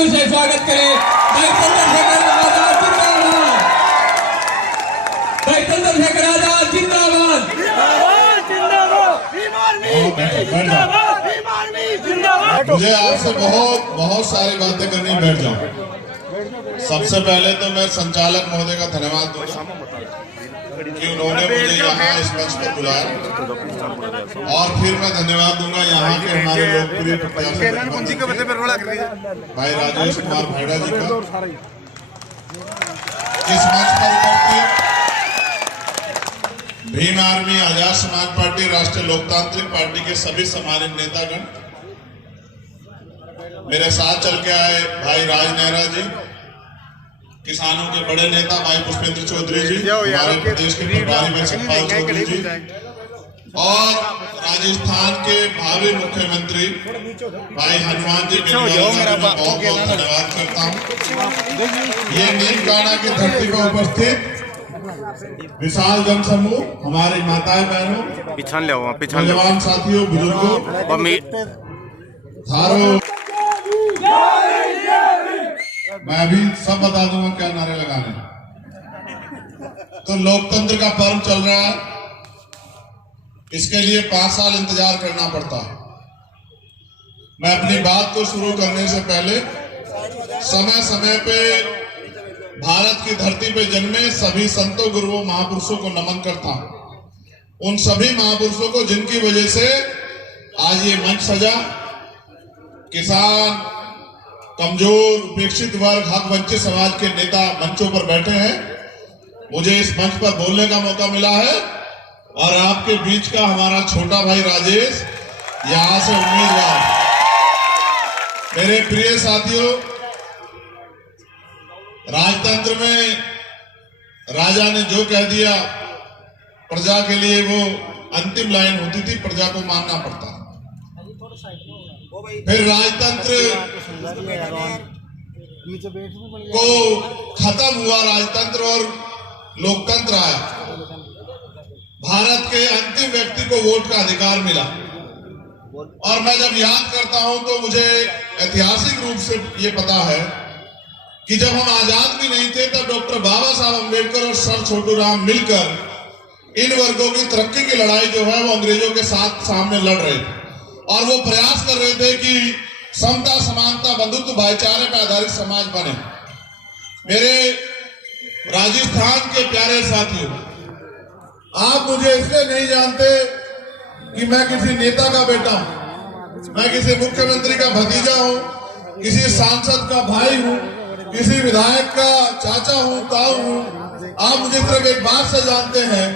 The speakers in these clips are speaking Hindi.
तालियों से स्वागत करें भाई चंद्रशेखर आजाद जिंदाबाद, भाई चंद्रशेखर आजाद जिंदाबाद। मुझे आपसे बहुत सारी बातें करनी, बैठ जाऊं। सबसे पहले तो मैं संचालक महोदय का धन्यवाद दूंगा कि उन्होंने मुझे यहाँ इस मंच पर बुलाया, और फिर मैं धन्यवाद दूंगा यहाँ के हमारे लोकप्रिय प्रत्याशी भाई राजेश कुमार भायड़ा जी का इस मंच पर उपस्थित भीम आर्मी, आजाद समाज पार्टी, राष्ट्रीय लोकतांत्रिक पार्टी के सभी सम्मानित नेतागण, मेरे साथ चल के आए भाई राज नेहरा जी, किसानों के बड़े नेता भाई पुष्पेंद्र चौधरी जी, हमारे प्रदेश के प्रभारी भाई सतपाल चौधरी जी, और राजस्थान के भावी मुख्यमंत्री भाई हनुमान जी मैं बहुत धन्यवाद करता हूँ। ये नीमकाना की धरती पर उपस्थित विशाल जन समूह, हमारी माताएं बहनों, नौजवान साथियों, बुजुर्गों, थारो, मैं अभी सब बता दूंगा क्या नारे लगाने। तो लोकतंत्र का पर्व चल रहा है, इसके लिए 5 साल इंतजार करना पड़ता है। मैं अपनी बात को शुरू करने से पहले समय समय पे भारत की धरती पे जन्मे सभी संतों, गुरुओं, महापुरुषों को नमन करता हूं। उन सभी महापुरुषों को जिनकी वजह से आज ये मंच सजा, किसान, कमजोर, उपेक्षित वर्ग, हक वंचित समाज के नेता मंचों पर बैठे हैं। मुझे इस मंच पर बोलने का मौका मिला है, और आपके बीच का हमारा छोटा भाई राजेश यहां से उम्मीदवार। मेरे प्रिय साथियों, राजतंत्र में राजा ने जो कह दिया, प्रजा के लिए वो अंतिम लाइन होती थी, प्रजा को मानना पड़ता। फिर राजतंत्र को खत्म हुआ राजतंत्र और लोकतंत्र आया। भारत के अंतिम व्यक्ति को वोट का अधिकार मिला, और मैं जब याद करता हूं तो मुझे ऐतिहासिक रूप से ये पता है कि जब हम आजाद भी नहीं थे तब डॉक्टर बाबा साहब अम्बेडकर और सर छोटू राम मिलकर इन वर्गों की तरक्की की लड़ाई जो है वो अंग्रेजों के साथ सामने लड़ रहे थे, और वो प्रयास कर रहे थे कि समता, समानता, बंधुत्व, भाईचारे पर आधारित समाज बने। मेरे राजस्थान के प्यारे साथियों, आप मुझे इसलिए नहीं जानते कि मैं किसी नेता का बेटा हूं, मैं किसी मुख्यमंत्री का भतीजा हूं, किसी सांसद का भाई हूं, किसी विधायक का चाचा हूं, ताऊ हूं। आप मुझे सिर्फ एक बात से जानते हैं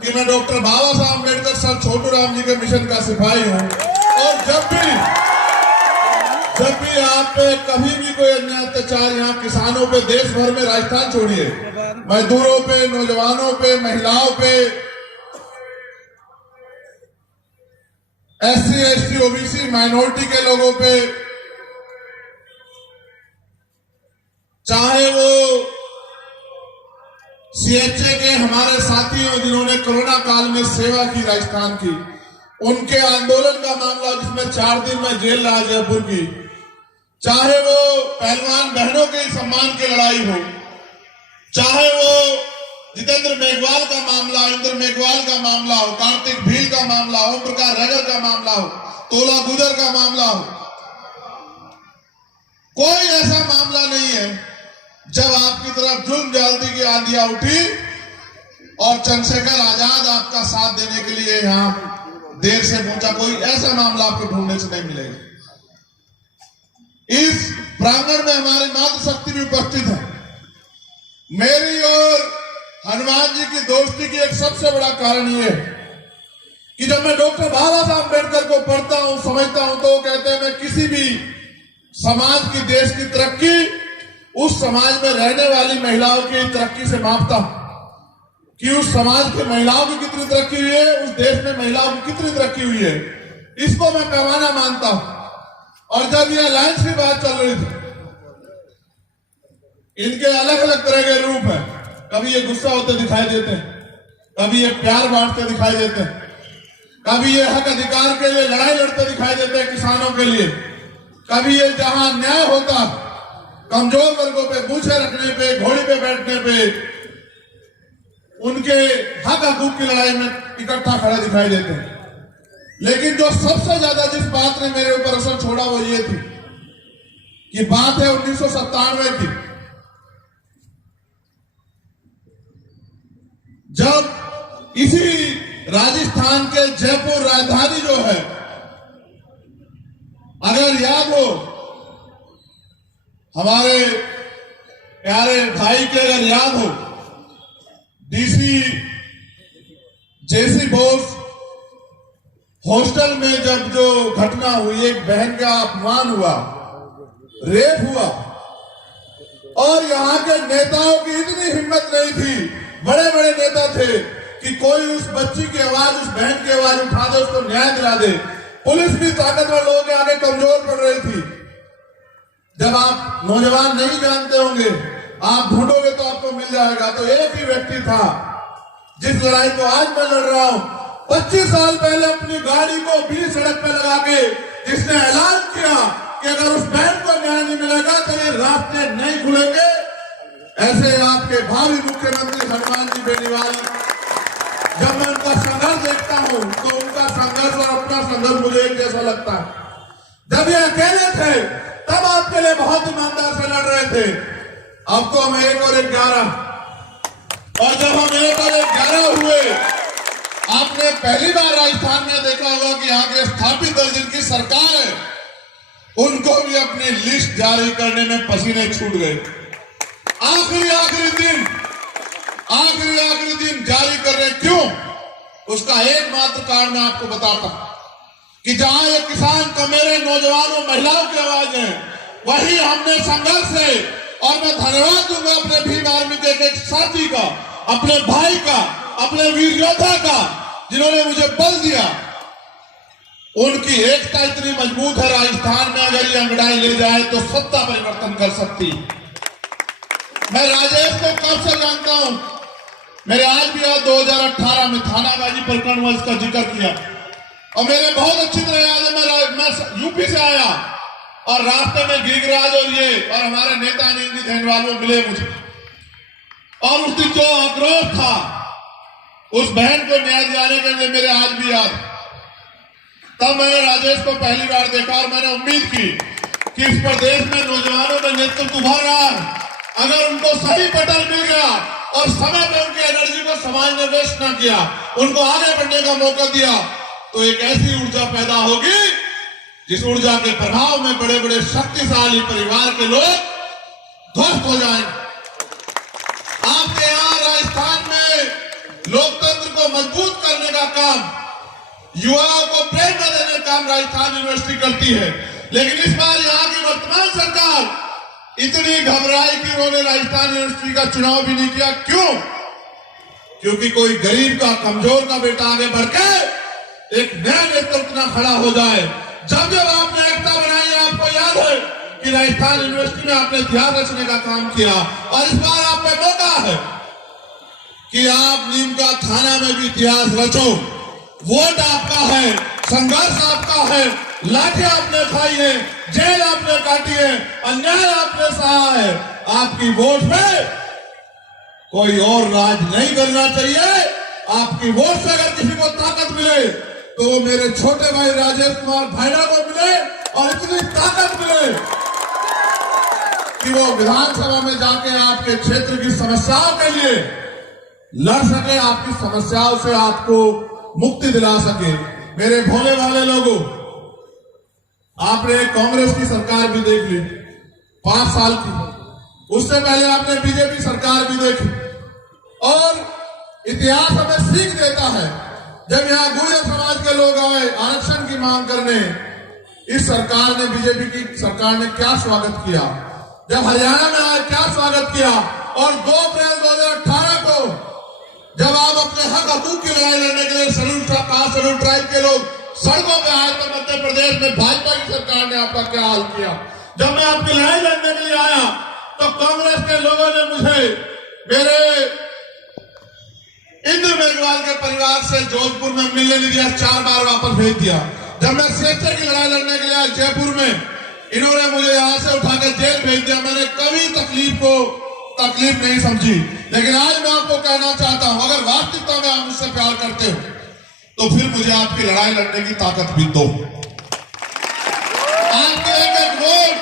कि मैं डॉक्टर बाबा साहब अम्बेडकर, सर छोटू राम जी के मिशन का सिपाही हूं। और जब भी आप पे कभी भी कोई अन्याय अत्याचार यहाँ किसानों पे, देश भर में, राजस्थान छोड़िए, मजदूरों पे, नौजवानों पे, महिलाओं पे, SC, ST, OBC, माइनॉरिटी के लोगों पे, चाहे वो CHA के हमारे साथी हो जिन्होंने कोरोना काल में सेवा की राजस्थान की, उनके आंदोलन का मामला जिसमें 4 दिन में जेल रहा जयपुर की, चाहे वो पहलवान बहनों के सम्मान की लड़ाई हो, चाहे वो जितेंद्र मेघवाल का मामला, इंद्र मेघवाल का मामला हो, कार्तिक भील का मामला हो, ओम प्रकाश रगर का मामला हो, तोला गुजर का मामला हो, कोई ऐसा मामला नहीं है जब आपकी तरफ जुल्म ज्यादती की आंधियां उठी और चंद्रशेखर आजाद आपका साथ देने के लिए यहां देर से पहुंचा। कोई ऐसा मामला आपको ढूंढने से नहीं मिलेगा। इस प्रांगण में हमारी मातृशक्ति भी उपस्थित है। मेरी और हनुमान जी की दोस्ती की एक सबसे बड़ा कारण यह है कि जब मैं डॉक्टर बाबा साहब अम्बेडकर को पढ़ता हूं, समझता हूं, तो वो कहते हैं मैं किसी भी समाज की, देश की तरक्की उस समाज में रहने वाली महिलाओं की तरक्की से मापता हूं कि उस समाज की महिलाओं की कितनी तरक्की हुई है, उस देश में महिलाओं की कितनी तरक्की हुई है, इसको मैं पैमाना मानता हूं। और जब ये अलायंस की बात चल रही थी, इनके अलग अलग तरह के रूप हैं। कभी ये गुस्सा होते दिखाई देते हैं, कभी ये प्यार बांटते दिखाई देते हैं, कभी ये हक अधिकार के लिए लड़ाई लड़ते दिखाई देते हैं किसानों के लिए, कभी ये जहां न्याय होता कमजोर वर्गों पे पूछे रखने पे, घोड़ी पे बैठने पे, उनके हक हकूक की लड़ाई में इकट्ठा खड़े दिखाई देते हैं। लेकिन जो सबसे ज्यादा जिस बात ने मेरे ऊपर असर छोड़ा वो ये थी कि बात है 1997 की, जब इसी राजस्थान के जयपुर राजधानी जो है, अगर याद हो हमारे प्यारे भाई के, अगर याद हो डीसी जेसी बोस हॉस्टल में जब जो घटना हुई, एक बहन का अपमान हुआ, रेप हुआ, और यहां के नेताओं की इतनी हिम्मत नहीं थी, बड़े बड़े नेता थे कि कोई उस बच्ची की आवाज, उस बहन की आवाज उठा दे, उसको न्याय दिला दे। पुलिस भी ताकतवर लोगों के आगे कमजोर पड़ रही थी। जब आप नौजवान नहीं जानते होंगे, आप ढूंढोगे तो आपको मिल जाएगा। तो एक ही व्यक्ति था जिस लड़ाई को आज मैं लड़ रहा हूं, 25 साल पहले अपनी गाड़ी को बीच सड़क पे लगा के जिसने ऐलान किया कि अगर उस बहन को न्याय नहीं मिलेगा तो ये रास्ते नहीं खुलेंगे। ऐसे आपके भावी मुख्यमंत्री हनुमान जी बेनीवाल, जब मैं उनका संघर्ष देखता हूं तो उनका संघर्ष और अपना संघर्ष मुझे एक जैसा लगता है। जब ये अकेले थे तब आपके लिए बहुत ईमानदार से लड़ रहे थे। अब तो हम 1 और 11, और जब हम 1 और 11 हुए, आपने पहली बार राजस्थान में देखा होगा कि यहाँ के स्थापित दल जिनकी सरकार है, उनको भी अपनी लिस्ट जारी करने में पसीने छूट गए। आखिरी दिन जारी कर रहे, क्यों? उसका एकमात्र कारण मैं आपको बताता हूं कि जहां ये किसान का, मेरे नौजवानों महिलाओं की आवाज है, वही हमने संघर्ष है। और मैं धन्यवाद दूंगा अपने भीम आर्मी के एक साथी का, अपने भाई का, अपने वीर योद्धा का, जिन्होंने मुझे बल दिया। उनकी एकता इतनी मजबूत है, राजस्थान में अगर ये अंगड़ाई ले जाए तो सत्ता परिवर्तन कर सकती। मैं राजेश को कब से जानता हूं, मेरे आज भी याद 2018 में थानागाजी प्रकरण में इसका जिक्र किया, और मेरे बहुत अच्छी तरह याद है। मैं यूपी से आया और रास्ते में गिरिराज और हमारे नेता नीति धनवाल में मिले मुझे, और उस दिन जो आक्रोश था उस बहन को न्याय दिलाने के लिए, मेरे आज भी याद। तब मैंने राजेश को पहली बार देखा और मैंने उम्मीद की कि इस प्रदेश में नौजवानों में नेतृत्व उभर रहा है। अगर उनको सही पटल मिल गया और समय में उनकी एनर्जी को समाज ने वेस्ट न किया, उनको आगे बढ़ने का मौका दिया, तो एक ऐसी ऊर्जा पैदा होगी जिस ऊर्जा के प्रभाव में बड़े बड़े शक्तिशाली परिवार के लोग ध्वस्त हो जाएंगे। आपके यहां राजस्थान में लोकतंत्र को मजबूत करने का काम, युवाओं को प्रेरणा देने का काम राजस्थान यूनिवर्सिटी करती है। लेकिन इस बार यहाँ की वर्तमान सरकार इतनी घबराई कि उन्होंने राजस्थान यूनिवर्सिटी का चुनाव भी नहीं किया। क्यों? क्योंकि कोई गरीब का, कमजोर का बेटा आगे बढ़कर एक नया नेतृत्व न खड़ा हो जाए। जब जब आपने एकता बनाई, आपको याद है कि राजस्थान यूनिवर्सिटी में आपने इतिहास रचने का काम किया, और इस बार आप पे मौका है कि आप नीम का थाना में भी इतिहास रचो। वोट आपका है, संघर्ष आपका है, लाठी आपने खाई है, जेल आपने काटी है, अन्याय आपने सहा है। आपकी वोट पे कोई और राज नहीं करना चाहिए। आपकी वोट से अगर किसी को ताकत मिले तो वो मेरे छोटे भाई राजेश कुमार भाईना को मिले, और इतनी ताकत मिले कि वो विधानसभा में जाके आपके क्षेत्र की समस्याओं के लिए लड़ सके, आपकी समस्याओं से आपको मुक्ति दिला सके। मेरे भोले वाले लोगों, आपने कांग्रेस की सरकार भी देख ली 5 साल की, उससे पहले आपने बीजेपी सरकार भी देखी, और इतिहास हमें सीख देता है। जब यहाँ गुर्जर समाज के लोग आए आरक्षण की मांग करने, इस सरकार ने, बीजेपी की सरकार ने क्या स्वागत किया। जब हरियाणा में आए क्या स्वागत किया, और 2 अप्रैल 2018 को जब आप अपने हक हकूक की लड़ाई लड़ने के लिए शेड्यूल ट्राइब के लोग सड़कों पे आए, तो मध्य प्रदेश में भाजपा की सरकार ने आपका क्या हाल किया। जब मैं आपकी लड़ाई लड़ने के लिए आया तो कांग्रेस के लोगों ने मुझे मेरे इंद्र मेघवाल के परिवार से जोधपुर में मिलने नहीं दिया, 4 बार वापस भेज दिया। जब मैं सेक्टर की लड़ाई लड़ने के लिए आया जयपुर में, इन्होंने मुझे यहां से उठाकर जेल भेज दिया। मैंने कभी तकलीफ नहीं समझी, लेकिन आज मैं आपको कहना चाहता हूं, अगर वास्तविकता में आप मुझसे प्यार करते हो तो फिर मुझे आपकी लड़ाई लड़ने की ताकत भी दो। आपके एक वोट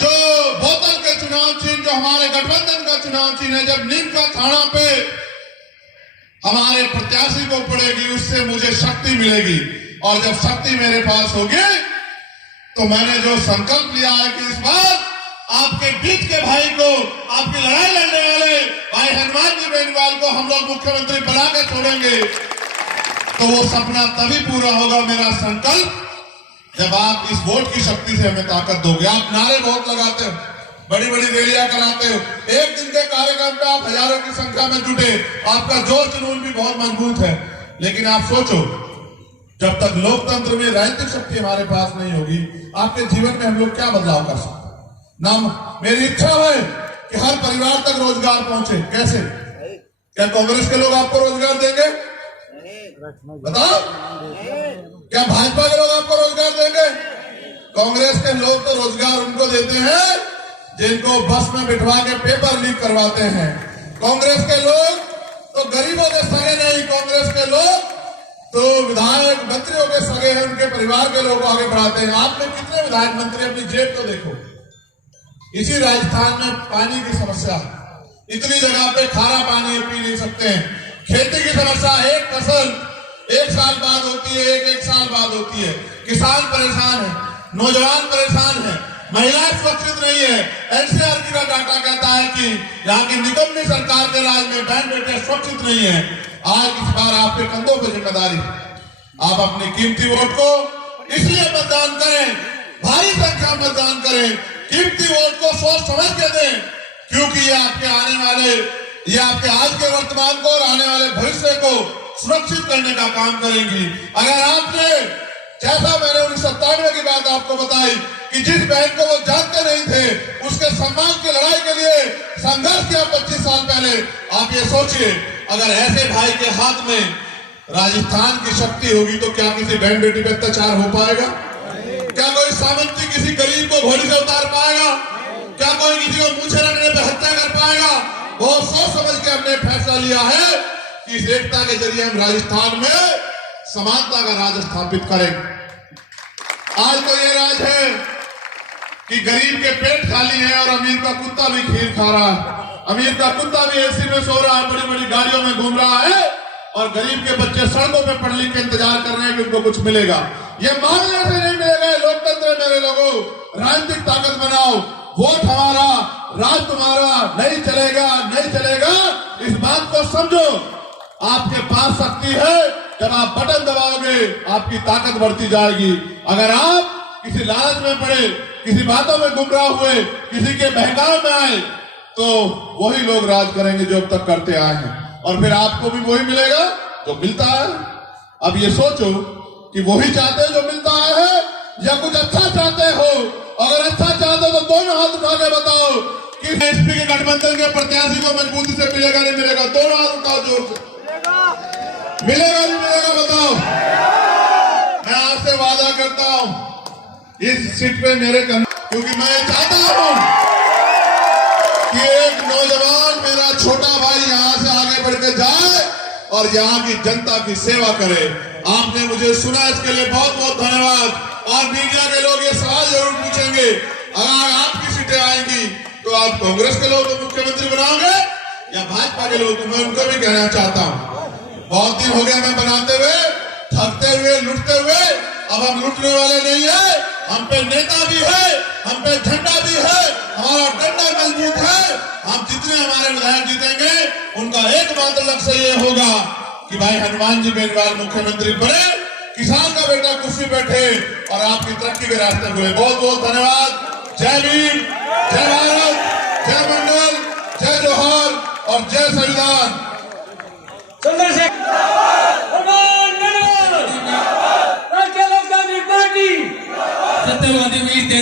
जो बोतल के चुनाव चिन्ह, जो हमारे गठबंधन का चुनाव चिन्ह है, जब नीम का थाना पे हमारे प्रत्याशी को पड़ेगी, उससे मुझे शक्ति मिलेगी। और जब शक्ति मेरे पास होगी तो मैंने जो संकल्प लिया है कि इस बार आपके बीच के भाई को, आपकी लड़ाई लड़ने वाले भाई हनुमान जी बेनीवाल को हम लोग मुख्यमंत्री बना के छोड़ेंगे, तो वो सपना तभी पूरा होगा, मेरा संकल्प, जब आप इस वोट की शक्ति से हमें ताकत दोगे। आप नारे बहुत लगाते हो, बड़ी बड़ी रैलियां कराते हो, एक दिन के कार्यक्रम पे आप हजारों की संख्या में जुटे, आपका जोश जुनून भी बहुत मजबूत है, लेकिन आप सोचो, जब तक लोकतंत्र में राजनीतिक शक्ति हमारे पास नहीं होगी, आपके जीवन में हम लोग क्या बदलाव कर सकते? ना मेरी इच्छा है कि हर परिवार तक रोजगार पहुंचे। कैसे? क्या कांग्रेस के लोग आपको रोजगार देंगे? बताओ, क्या भाजपा के लोग आपको रोजगार देंगे? कांग्रेस के लोग तो रोजगार उनको देते हैं जिनको बस में बिठवा के पेपर लीक करवाते हैं। कांग्रेस के लोग तो गरीबों के सगे नहीं, कांग्रेस के लोग तो विधायक मंत्रियों के सगे हैं, उनके परिवार के लोग आगे बढ़ाते हैं। आपने कितने विधायक मंत्री, अपनी जेब तो देखो। इसी राजस्थान में पानी की समस्या, इतनी जगह पे खारा पानी पी नहीं सकते हैं। खेती की समस्या, एक फसल एक साल बाद होती है, एक साल बाद होती है। किसान परेशान है, नौजवान परेशान है, महिलाएं सुरक्षित नहीं है। एनसीआरबी का डाटा कहता है कि यहाँ की निकम्मी सरकार के राज में बहन बेटे सुरक्षित नहीं है। आज इस बार आपके कंधों पर जिम्मेदारी, आप अपनी कीमती वोट को इसलिए मतदान करें, भारी संख्या में मतदान करें, कीमती वोट को सोच समझ के दें, क्योंकि ये आपके आने वाले, ये आपके आज के वर्तमान को और आने वाले भविष्य को सुरक्षित करने का काम करेंगी। अगर आपने, जैसा मैंने 1997 की बात आपको बताई कि जिस बहन को वो जानते नहीं थे, उसके सम्मान की लड़ाई के लिए संघर्ष किया 25 साल पहले, आप ये सोचिए, अगर ऐसे भाई के हाथ में राजस्थान की शक्ति होगी तो क्या किसी बहन बेटी पे अत्याचार हो पाएगा? क्या कोई सामंती किसी गरीब को घोड़ी से उतार पाएगा? क्या कोई किसी को मूछे रखने पे हत्या कर पाएगा? बहुत सोच समझ के हमने फैसला लिया है कि इस एकता के जरिए हम राजस्थान में समानता का राज स्थापित करेंगे। आज तो ये राज है कि गरीब के पेट खाली है और अमीर का कुत्ता भी खीर खा रहा है। अमीर का कुत्ता भी एसी में सो रहा है, बड़ी बड़ी गाड़ियों में घूम रहा है, और गरीब के बच्चे सड़कों पे पढ़ लिख के इंतजार कर रहे हैं कि उनको कुछ मिलेगा। ये मांगने से नहीं मिलेगा। लोकतंत्र मेरे लोगों, राजनीतिक ताकत बनाओ, वोट हमारा, राज तुम्हारा, नहीं चलेगा, नहीं चलेगा, इस बात को समझो। आपके पास शक्ति है, जब आप बटन दबाओगे आपकी ताकत बढ़ती जाएगी। अगर आप किसी लालच में पड़े, किसी बातों में गुमराह हुए, किसी के बहकावे में आए, तो वही लोग राज करेंगे जो अब तक करते आए हैं, और फिर आपको भी वही मिलेगा जो मिलता है। अब ये सोचो कि वही चाहते हो जो मिलता है या कुछ अच्छा चाहते हो। अगर अच्छा चाहते हो तो दोनों हाथ उठा के बताओ कि एसपी के गठबंधन के प्रत्याशी को मजबूती से मिलेगा नहीं मिलेगा? दोनों हाथ उठाओ जोर से। मिलेगा नहीं मिलेगा? बताओ। मैं आपसे वादा करता हूं इस सीट पे मेरे क्योंकि मैं चाहता हूं कि एक नौजवान, मेरा छोटा भाई यहां से आगे बढ़ के जाए और यहाँ की जनता की सेवा करे। आपने मुझे सुना, इसके लिए बहुत बहुत धन्यवाद। और मीडिया के लोग ये सवाल जरूर पूछेंगे, अगर आपकी सीटें आएंगी तो आप कांग्रेस के लोग को मुख्यमंत्री बनाओगे या भाजपा के लोग? तो मैं उनको भी कहना चाहता हूँ, बहुत दिन हो गया मैं बनाते हुए, थकते हुए, लुटते हुए, अब हम लुटने वाले नहीं है। हम पे नेता भी है, हम पे झंडा भी है, हमारा डंडा मजबूत है। हम जितने हमारे विधायक जीतेंगे उनका एकमात्र लक्ष्य ये होगा कि भाई हनुमान जी बेनीवाल मुख्यमंत्री बने, किसान का बेटा कुर्सी बैठे और आपकी तरक्की के रास्ते खुले। बहुत बहुत धन्यवाद। जय भीम, जय भारत, जय मंडल, जय जोहार और जय संविधान। सत्यवादी वीर